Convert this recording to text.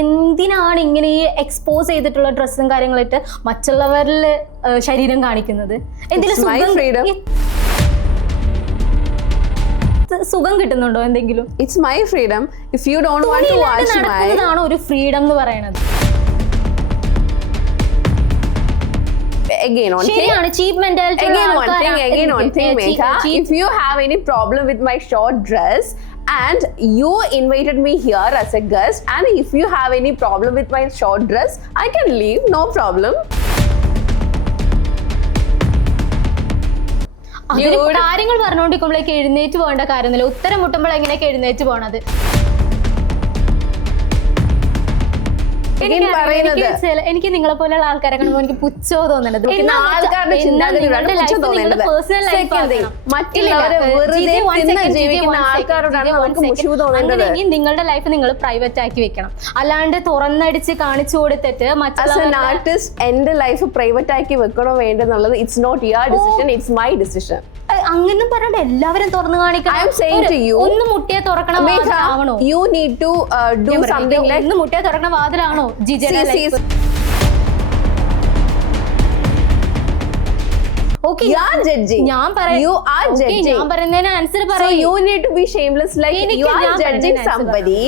എന്തിനാണ് ഇങ്ങനെ ഈ എക്സ്പോസ് ചെയ്തിട്ടുള്ള ഡ്രസ്സും കാര്യങ്ങളായിട്ട് മറ്റുള്ളവരിൽ ശരീരം കാണിക്കുന്നത്? സുഖം കിട്ടുന്നുണ്ടോ എന്തെങ്കിലും? It's my freedom. If you don't want to watch നടക്കുന്നതാണോ ഒരു ഫ്രീഡം എന്ന് പറയുന്നത്? Again on cheap mentality. Again one thing, Megha. If you have any problem with my short dress and you invited me here as a guest, and if you have any problem with my short dress, I can leave, no problem. കാര്യങ്ങൾ പറഞ്ഞുകൊണ്ടിരിക്കുമ്പോഴേക്ക് എഴുന്നേറ്റ് പോകേണ്ട കാര്യമൊന്നുമില്ല. ഉത്തരം മുട്ടുമ്പോൾ എങ്ങനെയൊക്കെ എഴുന്നേറ്റ് പോകണത്? എനിക്ക് നിങ്ങളെ പോലെയുള്ള ആൾക്കാരെ കാണുമ്പോൾ എനിക്ക് പുച്ഛോ തോന്നുന്നത്. നിങ്ങളുടെ ലൈഫ് നിങ്ങൾ പ്രൈവറ്റ് ആക്കി വെക്കണം, അല്ലാണ്ട് തുറന്നടിച്ച് കാണിച്ചു കൊടുത്തിട്ട് എന്റെ ലൈഫ് പ്രൈവറ്റ് ആക്കി വെക്കണോ വേണ്ടെന്നുള്ളത് it's not your decision, it's my decision. അങ്ങനെ പറഞ്ഞിട്ട് എല്ലാവരും തുറന്നു കാണിക്കണം. ഒന്ന് മുട്ടിയെ തുറക്കണ വാതിലാവണോ? You need to do something like ഒന്ന് മുട്ടിയെ തുറക്കണ വാതിലാണോ ജിജയുടെ life? Okay, you are judging. ഞാൻ പറയുന്നതിന് ആൻസർ പറയൂ. So you need to be shameless like you are judging somebody.